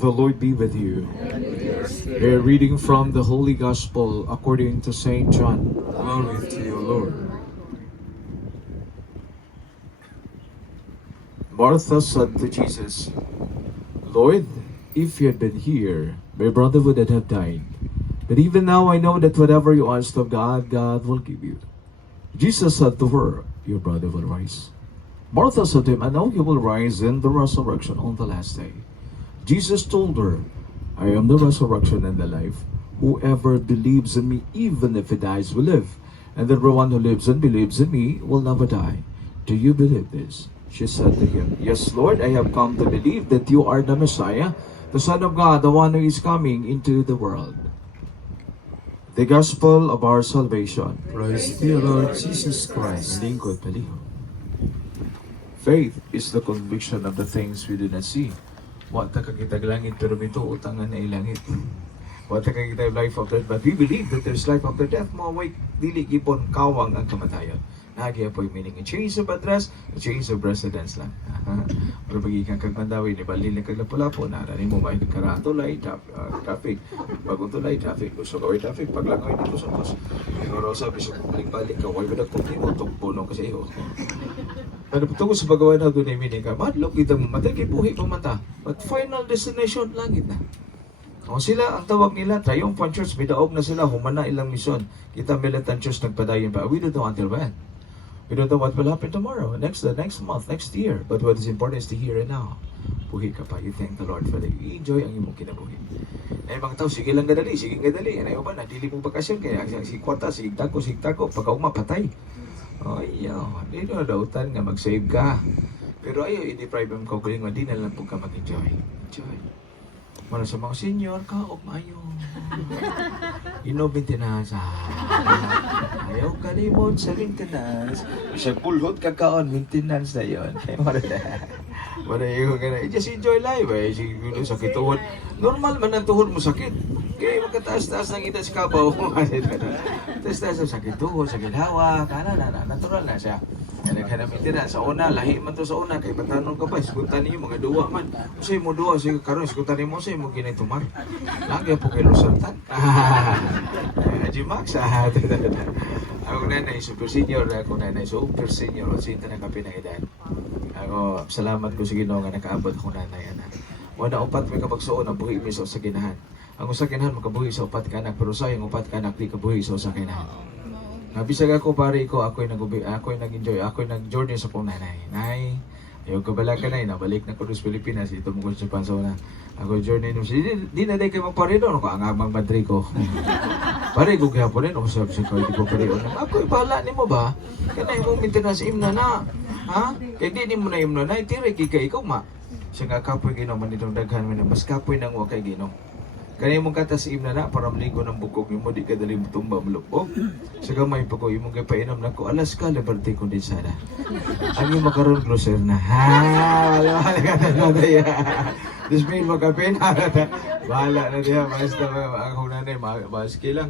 The Lord be with you. A reading from the Holy Gospel according to Saint John. Glory to you, Lord. Martha said to Jesus, Lord, if you had been here, my brother would not have died. But even now I know that whatever you ask of God, God will give you. Jesus said to her, your brother will rise. Martha said to him, I know he will rise in the resurrection on the last day. Jesus told her, I am the resurrection and the life. Whoever believes in me, even if he dies, will live. And everyone who lives and believes in me will never die. Do you believe this? She said to him, Yes, Lord, I have come to believe that you are the Messiah, the Son of God, the one who is coming into the world. The Gospel of our salvation. Praise to you, Lord Jesus Christ. Lingkod paliho. Faith is the conviction of the things we do not see. Wata kakitag langit pero mito utangan na ilangit. Wata kakitag life after death, but we believe that there's life after death. Mga way, dili gipon kawang ang kamatayon. Nagya po yung meaning. A change of address, a change of residence lang. Pero pagi kang kagmandawi, ni balil na kaglapulapo, narani mo may nagkaraan tulay, traffic. Bagong tulay, traffic. Gusto kaway traffic, paglangoy, di kusang-kus. Pero sabi, so balik-balik ka, why ba nagpunti mo, punong kasi iyo. Pero tungo sa paggawa na doon ay meaning ka, madlog, kita mo, matay kay buhi pamata. But final destination, langit na. O sila, ang tawag nila, triumphant church, midaog na sila, humana ilang misyon. Kita militant church, nagpadayon pa. We don't know until when. We don't know what will happen tomorrow, next month, next year. But what is important is to hear it now. Buhi ka pa. You thank the Lord for that. Enjoy ang imong kinabuhi. Ay mga tao, sige lang gadali, sige gadali. Ano ba na, dili mong bakasyon, kaya sige kwarta, sige tako. Pagka umapatay. Ay, hindi na dautan nga mag-save ka. Pero ayaw, i-deprive ang kaugaling, hindi na lang po ka mag-enjoy. Enjoy. Mara sa mga senior ka, mayo. Maintenance. Ayaw ka limon sa maintenance. Isang pulhot ka kaon, maintenance na yun. Mara yung gana, just enjoy life. Siguro sakit tuhod. Normal man ang tuhod mo sakit. Kaya magkataas-taas ng ita sa kabaw. Taas-taas ang sakit tuhod, sakit hawa. Natural na siya. Naghanapin din sa una, lahi man to sa una, kay patanong ka ba, iskutan niyo mga duwa man. Usay mo duwa, sige karon iskutan niyo mo, usay mo ginay tumar. Lagi po kay Lusantan. Haji Max, ako nanay, super senior, super senior, sinta na kapinahidan. Ako, salamat ko sa Ginoo nga nakaabot ako nanay, anak. Wala upat may kapagsuon ang buhi miso sa ginahan. Ang usa kinahan makabuhi sa upat ka anak, pero sayang upat ka anak, di kabuhi sa usa kinahan. Nabisag ako pare ko, ako'y nag-enjoy, ako'y nag-journey sa kong nanay. Nay, ayaw ka bala ka na, nabalik na ko sa Pilipinas, ito mo ko sa Pansona. Ako journey nung siya, di na day kayo magpare doon, ako ang amang madri ko. Pare ko kaya po rin, ako sabi ko, di ko pare doon. Ako'y bahala ni mo ba? Kaya na yung maintenance imna na. Ha? Kaya di mo na imna na, itiri kika ikaw ma. Siya nga kapoy ginoman itong daghan mo na, mas kapoy nang wakay ginom. Kaya mong katasim na para maligo ng bukog mo, di ka dali mo tumba malupog. Sa gamay pa ko, imong kay painom na ko, alas ka, liberty kondensada. Ang yung makaroon closer na. Wala ka na daya. Dismail mo ka bahala na diya, basta ako nanay, maski lang.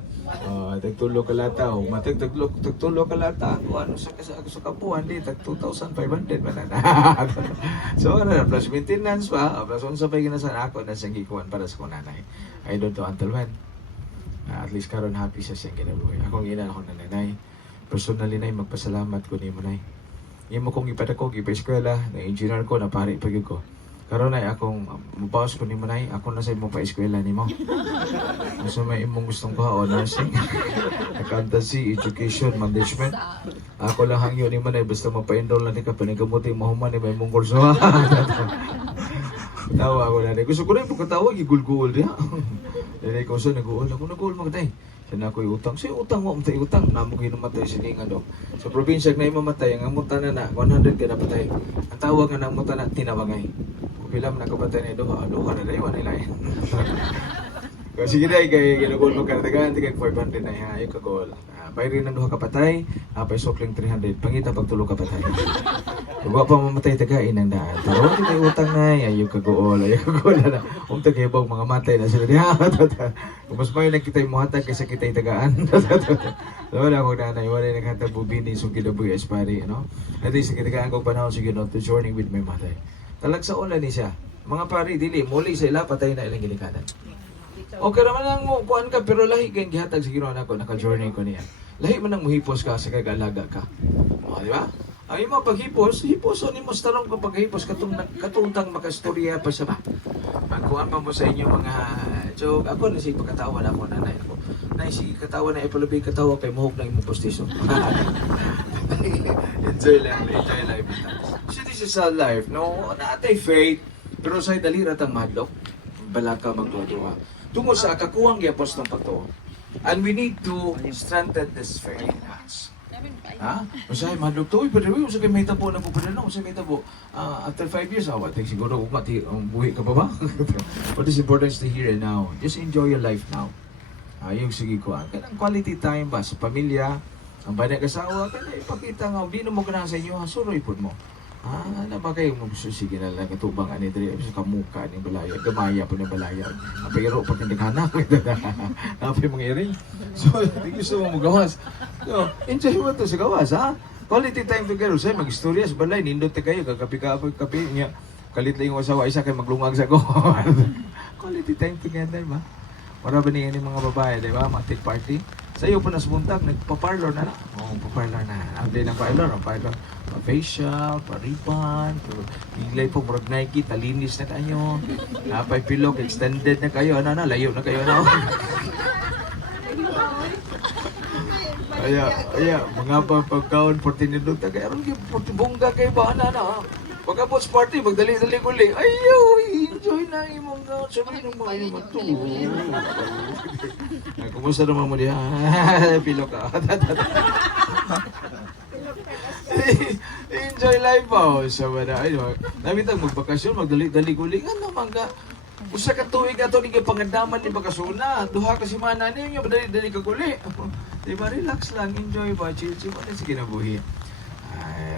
Tagtulo ka lata, tagtulo ka lata. Ano sa kapuhan, di, tag 2,500 ba na. So, plus maintenance pa, plus on sa pay ginasan ako, nasa gikuan para sa kunanay. I don't know until when. At least karon happy sa siyang kinabuhi. Akong ina ako na nanay. Personally na magpasalamat ko ni mo nay. Imo kong ipadako, ipa-eskwela, na-engineer ko, napari pagod ko. Karon ay akong mabawas ko ni mo nay, ako na sa imong pa-eskwela ni mo. So may imong gustong ko, nursing, accountancy, education, management. Ako lang hangyo ni mo nay, basta mapa-enroll na di ka, panigamuti mahuman ni may mong kurso. Tawa ako na. Gusto ko na yung pagkatawag, igul-gul niya. Dahil ko sa nag-uul. Ako nag-uul magtay. Siya na ako'y utang. Siya utang mo, matay utang. Namo kayo namatay siningan do. Sa probinsya na yung mamatay, ang amuntan na 100 ka na patay. Ang tawag nga na amuntan na tinawagay. Kupilam na kapatay na doha. Doha na dayo, nila yan. Kasi kita kay ginugol mo karatagan, tigay 500 na yan. Ayaw kagol. Bayrin ng duha kapatay, apay sokling 300. Pangita pagtulo kapatay. Huwag pa mamatay tagain ang daan. Pero hindi kayo utang na, ayaw kagool na. Tagay bang mga matay na sila niya. Mas may nagkitay mo hatag kaysa kitay tagaan. Wala akong nanay, wala naghatag bubini, so kinabuhi aspari, no? At least, kitagaan ko panahon, sige, no, to journey with my mother. Talag sa una ni siya. Mga pari, dili, muli sa ila, patay na ilang ginikanan. Okay naman ang mo, kuan ka, pero lahi kayong gihatag sa ginawa nako, naka-journey ko niya. Lahi man ang muhipos ka sa kagalaga ka. O, di ba? Ang imo paghipos, hiposon ni mo starong ko paghipos, katuntang makastorya pa siya ba? Magkuhan pa mo sa inyo mga joke. Ako na si pagkatawan ako, nanay ako. Nay, si katawan na ipalabi katawa kay mohok na imong postiso. Enjoy lang, enjoy life. So this is our life, no? Naatay faith, pero sa dalira tang madlok, balaka magduwa. Tungod sa kakuwang gyapos ng pato. And we need to strengthen this faith in us. Ha? Usay madlok to, pero usay kay may tabo na po pa na, usay may tabo. After 5 years, I think siguro mati ang buhi ka pa ba? What is important is to here and now. Just enjoy your life now. Yung sige ko, kanang quality time ba sa pamilya, ang banay kasawa, kaya ipakita nga, di na mo ganahan sa inyo, suroy po mo. Ano ba kayo magsusige na lang katubang ani diri sa kamuka ni balaya, gamaya po ni balaya. Pero pag naghanap, napay mga iring. So, di gusto mo magawas. So, enjoy mo to sa gawas, ha? Quality time together. Say, mag-istorya sa balay, nindot kayo, kagabi-kapi niya. Kalit lang yung asawa, isa kayo maglungag sa go. Quality time together, ba? Para ba niya yung mga babae, di ba? Matik party. Sa iyo po na sumuntag, nagpa-parlor na lang. Oo, pa-parlor na. Ang day ng parlor, pa-facial, pa-ribbon, hilay po, murag Nike, talinis na kayo. Napay pillow, extended na kayo. Ano na, layo na kayo na. Mga pagkaon, 14 nito, tagayaron kayo, 40 bongga kayo ba, na. Pagkapos party, magdali-dali kuli. Ayaw, enjoy na imong gaon. Sabihin ng mga imong to. Kumusta naman mo diya? Pilo ka. Enjoy life po. So, nabitang magbakasyon, magdali-dali kuli. Ano naman ka? Usa ka tuig ato ni pangandaman ni bakasona. Duha ka semana ninyo, madali-dali ka kuli. Diba, relax lang, enjoy ba? Chill-chill pa rin sa kinabuhi.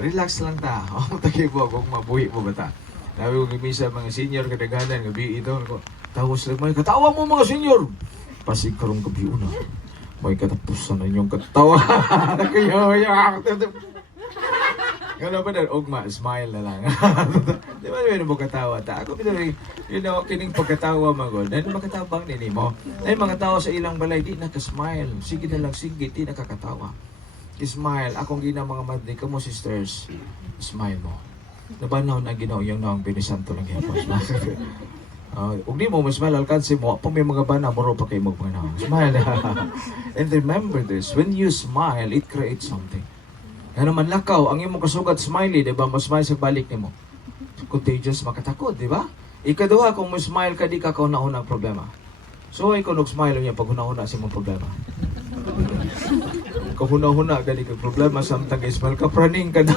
Relax lang ta. Taki po kung mabuhi mo ba ta. Sabi ko gimisa mga senior kadaganan, gabi ito. Tawas lang may katawa mo mga senior. Pasig karong gabi una. May katapusan na inyong katawa. Nakayaw. Gano'n pa na, ugma, smile na lang. Di ba naman mo katawa ta? Ako pinag, kining pagkatawa magod. Ano makatabang nini mo? Ay mga tao sa ilang balay, di nakasmile. Sige na lang, sige, di nakakatawa. Smile. Akong gina mga madli ka mo, sisters. Smile mo. Nabanaw na ginaw yung naong binisanto lang yapos. Ug di mo smile, alkansi mo. Pag may mga bana, muro pa kayo magpanaw. Smile. And remember this, when you smile, it creates something. Ano man lakaw, ang imong kasugat smiley, di ba? Mas smile sa balik ni mo. Contagious, makatakot, di ba? Ikaduha, kung mo smile ka, di ka kauna-una ang problema. So, ikaw nag-smile niya pag huna-huna sa mong problema. Kahuna-huna gani kag problema samtang smile ka praning ka na.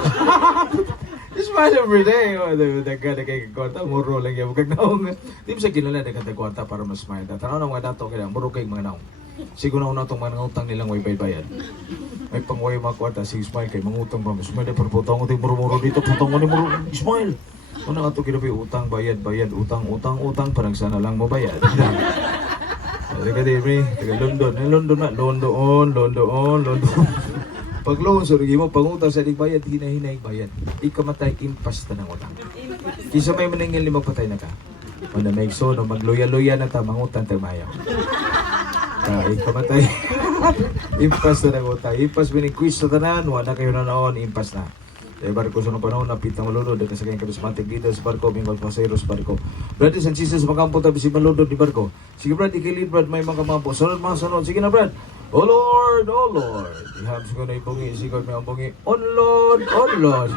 Smile every day. Daga kay kwarta muro lang yung kag naong. Di mo sa kilala daga kwarta para mas smile. Tanaw na mga dato kaya muro kay mga naong. Siguro na tong mga utang nilang way bayad. May pangway mga kwarta si smile kay mangutang pa mas smile per putong uting muro dito putong ni muro smile. Una nga to kinabi utang bayad utang parang sana lang mo bayad. Taga Dere, taga London. London. Pag loan, surigi mo, pangutang sa bayad, hinahinay bayad. Ikamatay, impas na ng utang. Kisa may maningil ni magpatay na ka. Wala may so, no, magloya-loya na ta, mangutang tamayaw. Ikamatay, impas na ng utang. Impas binig-quiz sa tanan, wala kayo na noon, impas na. Sa barko sa panahon, napitang malunod, at kasagayin karismatic leader sa barko, mingkol pasayro sa barko. Brad, isang Jesus, makampo tabi si malunod ni barko. Sige Brad, ikilid Brad, may mga mampo. Sunod mga sunod. Sige na Brad. Oh Lord, oh Lord. Ihams ko na ibungi, sigod may ambungi. Oh Lord, oh Lord.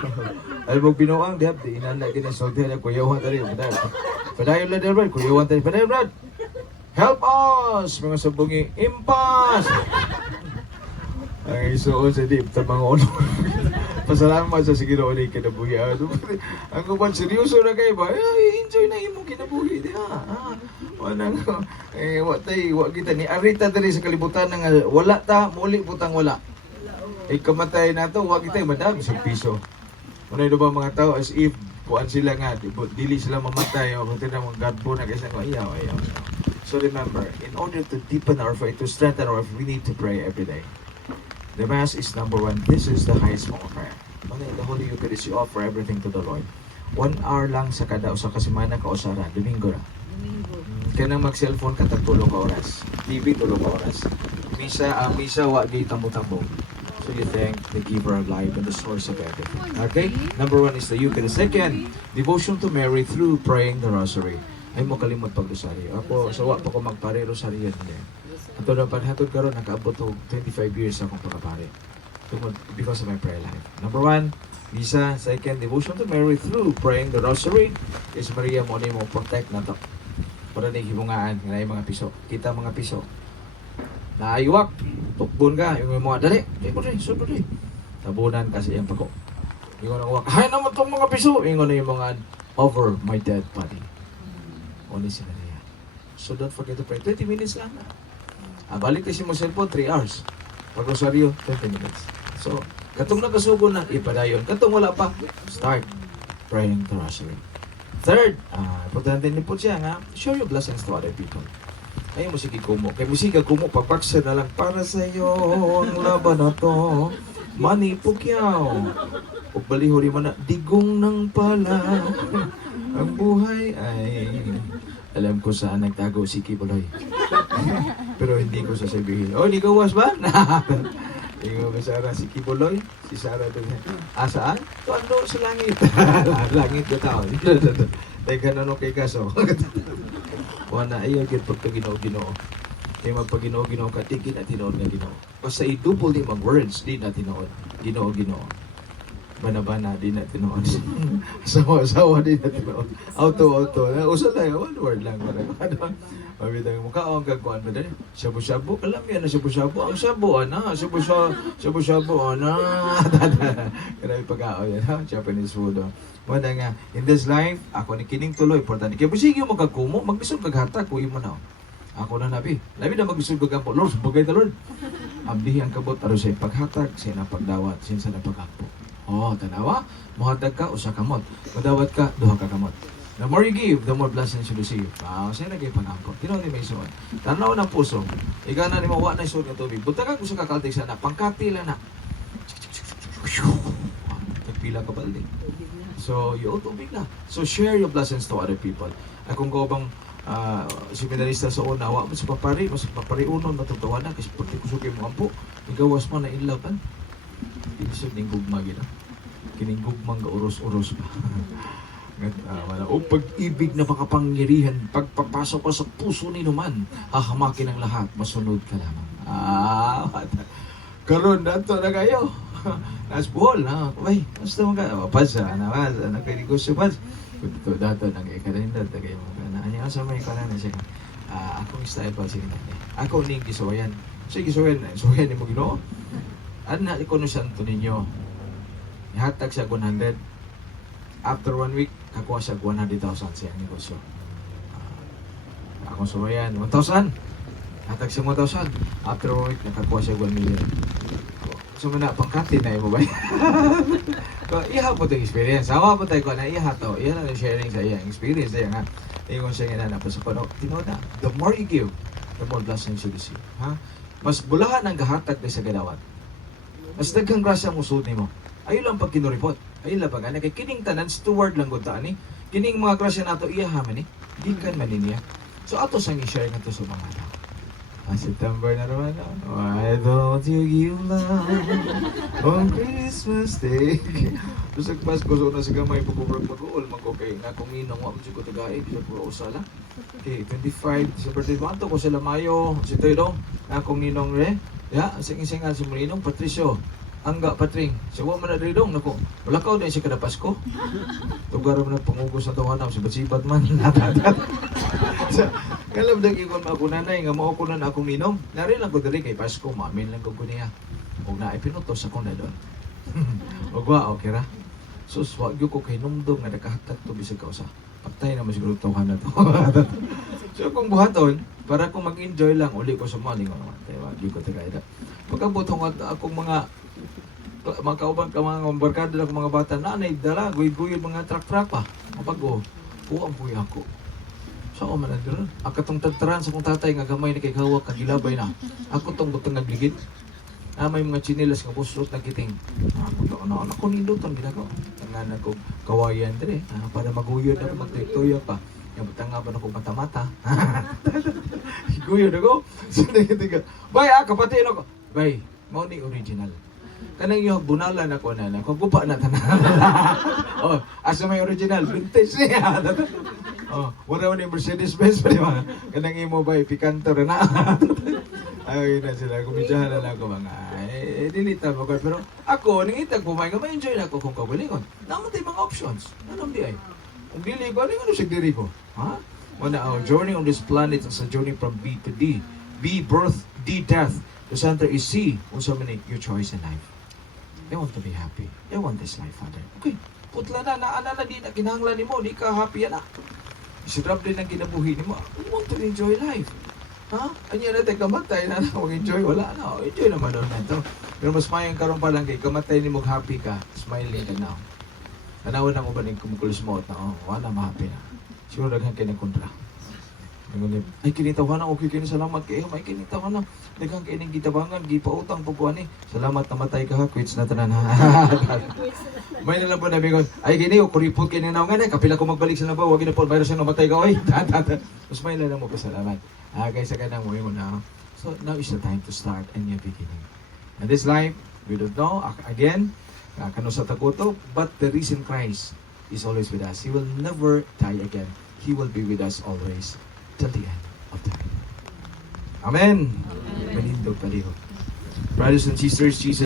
Ay mong binuang, dihap, di inanay kinasulti na kuyawan tali. Padayon lang din Brad, kuyawan tali. Padayon Brad. Help us! Mga sabungi, impas! Ay, isuon sa di, tamang ono. Pasalamat sa Ginoo ni kinabuhi. Ang kuban seryoso na kayo ba? Enjoy na imong kinabuhi di ha. Wanang wa kita ni arita diri sa kalibutan nga wala ta muli putang wala. Kamatay na to wa kita madam sa piso. Unay do ba mga tao as if kuan sila nga dili sila mamatay o buti na mga gadbo na kaysa ayaw. So remember, in order to deepen our faith, to strengthen our faith, we need to pray every day. The Mass is number one. This is the highest form of prayer. The Holy Eucharist, you offer everything to the Lord. 1 hour lang sa kada usa ka semana ka usara, Domingo ra. Domingo. Kaya nang mag-cellphone ka tag 3 ka oras. TV 3 ka oras. Ang misa wa di tambo-tambo. So you thank the giver of life and the source of everything. Okay? Number 1 is the Eucharist. Second, devotion to Mary through praying the Rosary. Ay mo kalimot pag-rosaryo. Ako, sa wa pa ko magpare rosaryo niya. Ato na panhatod karon nakaabot og 25 years akong pagkapare. Because of my prayer life. Number 1, Misa. Second, devotion to Mary through praying the Rosary. Is Maria mo ni mo protect na to. Para ni hibungaan nga mga piso. Kita mga piso. Naayuwak. Tukbon ka. Yung mga dali. Ikaw rin. Super rin. Tabunan kasi yung pako. Yung mga uwak. Hay naman itong mga piso. Yung yung mga over my dead body. Only si Maria. So don't forget to pray. 20 minutes lang. Balik kasi mo cellphone 3 hours. Pag rosaryo, 20 minutes. So, katong nakasugo na, ipadayon. Katong wala pa, start praying the rosary. Third, importante din po siya nga, show your blessings to other people. Ayaw mo sige kumo. Kaya musika kumo, papaksa na lang, para sa iyo ang laban na to. Mani Pukyaw. O balihuri mo na, digong ng pala. Ang buhay ay... Alam ko saan nagtago si Kibuloy. Pero hindi ko sasabihin. Oh, di ka uwas ba? Ikaw ba Sarah si Kibuloy? Si Sarah doon. Saan? Tuando sa langit. Langit ko tao. Teka na no kay kaso. Wana ayaw yun pag ginoo-ginoo. Kaya magpag-ginoo-ginoo ka, di na tinood nga ginoo. Basta i-double di mag-words, di na tinood. Ginoo-ginoo. Bana-bana, di na tinood. Sawa-sawa, di na tinood. Auto-auto. Usa lang, one word lang. Mabitang mukha, ang gagawin ba dahil? Shabu-shabu, alam yan na shabu-shabu. Ang shabu, ana. Shabu-shabu, ana. Grabe pag-ao yan, ha? Japanese food, ha? Wala nga, in this life, ako ni kining tuloy, importante. Kaya busig yung magkakumo, magbisog kaghatak, kuya mo na. Ako na nabi. Labi na magbisog kagampo. Lord, bugay ka, Lord. Abdi ang kabot, aro siya paghatag, siya na pagdawat, siya sa napagkampo. Oh, tanawa, muhatag ka, usa kamot. Madawat ka, duha ka kamot. The more you give, the more blessings you receive. Siya nagay panangko. Tinood ni may isuon. Tanaw ng puso. Ika na ni mawa na isuon ng tubig. Buta ka kung sa kakaltig sana. Pangkatila na. Nagpila ka balde. So, yung tubig na. So, share your blessings to other people. Kung ko bang seminarista sa una, wa mas papari unon, natutuwa na. Kasi pati kusukin mo ampo, igawas mo na inlaban. Inisod ng gugma gina. Kining gugmang ga-uros-uros pa. O pag-ibig na makapangyarihan, pagpapasok ka sa puso ni naman, hahamakin ang lahat, masunod ka lamang. Karon dato na kayo. Nasbuhol na. Ay, basta mga pasa, nagkaligosyo pa. Ito dato, nag-ikarinda, tagay mo ka na. Ano sa may kanan na siya? Akong style pa siya. Ako ni gisuwayan. Sige, gisuwayan ni mo ginoo. Ano na ikonosanto ninyo? Ihatag siya 100. After 1 week, kakuha siya 100,000 siya ang negosyo. Akong sumayan, 1,000. Hatag siya 1,000. After 1 week, nakakuha siya 1 million. So, na, pangkatin na mo ba? Iha po itong experience. Ako po tayo ko na iha to. Iha na sharing sa iyang experience. Iha nga. Ingon siya nga na sa kono. Tinood na. The more you give, the more blessings you receive. Ha? Mas bulahan ang gahatag na sa gadawat. Mas daghang grasya mo suot nimo. Ayo lang pag kinuripot. Ayo lang pag ana kay kining tanan steward lang gud ta ani. Kining mga grasya nato iyaha man ni. Gikan man niya. So ato sang i-share nato sa mga tao. September na naman. Why don't you give love on Christmas Day? So sa Pasko so na sa gamay pagkubrag mag-uol magkokay na kung inong wa mo ko tagay sa puro usala. Okay, 25 December 21 ko sila Mayo si Toydong na kung inong re. Ya, sing-singan si Molinong Patricio. Angga Patring. Sa wa man na ridong nako. Wala ka din si kada Pasko. Tugar man na pangugos sa tawanan si sibat man natatat. So, kalab dag ikon ako nanay nga mao ko na akong inom. Nari lang ko diri kay Pasko, mamin lang ko niya. Og naay pinutos ako na doon. Og wa okay ra. So, wag ko kay numdom nga nakahatag to bisag kausa. Patay na masiguro tawhan na to. So kung buhaton, para kung mag-enjoy lang, uli ko sa morning naman. Kaya wag ko tagay. Pagkabutong akong mga kauban ka mga barkada na mga bata na dala, guyod mga truck pa. Kapag ang buhay ako. So, man na doon. Ako tong tagtaran sa kong tatay nga gamay na kay hawak kagilabay na. Ako tong butang nagligid. may mga chinelas nga busot na kiting. Ako nindot ang ginagawa. Tangan ako kawayan dire para maguyod ako magtuyo pa. Yung tanga pa ako mata-mata. Guyod ako. So tiga. Bay kapatid ako. Bay, mo ni original. Kanang yung bunalan ako na kung gupa na tanan. Oh, asa may original vintage niya. Oh, wala man yung Mercedes-Benz pa diba? Kanang imo bay pikanto na. Ay na sila kumidyahan na ako mga dilita mo ko pero ako ningitag po may ma-enjoy na ako kung kagalingon. Naman tay mga options. Anong di ay? Ang dili ko ano sig diri ko? Ha? Wala our journey on this planet is a journey from B to D. B birth, D death. The center is C. Unsa man your choice in life? I want to be happy. I want this life, Father. Okay. Putla na di na kinahanglan nimo, di ka happy na. Isirap din ang kinabuhi nimo. You want to enjoy life. Ha? Anya na tayo kamatay na mag-enjoy. Wala na. Enjoy naman doon na ito. Pero mas mayang karon pa lang kay kamatay ni mo happy ka. Smiling ka na. Tanawan na mo ba ng kumukulos mo at wala ma-happy na. Siguro daghan kayo ng kontra. Ay kinitawahan na. Okay kayo salamat kayo. Ay kinitawahan na. Daghan kayo ng gitabangan. Gipautang po po ani. Salamat namatay ka ha. Quits na tanan ha. May nalang po nabi ko. Ay gini. Kuripot kayo na nga na. Kapila ko magbalik sa nabaw. Huwag na po. Virus na namatay ka. Ay. Mas may nalang mo pa salamat. Guys, sa kanang mo na. So now is the time to start a new beginning. And this life, we don't know. Again, kano sa takuto. But the risen Christ is always with us. He will never die again. He will be with us always till the end of time. Amen. Manindog palihog. Brothers and sisters, Jesus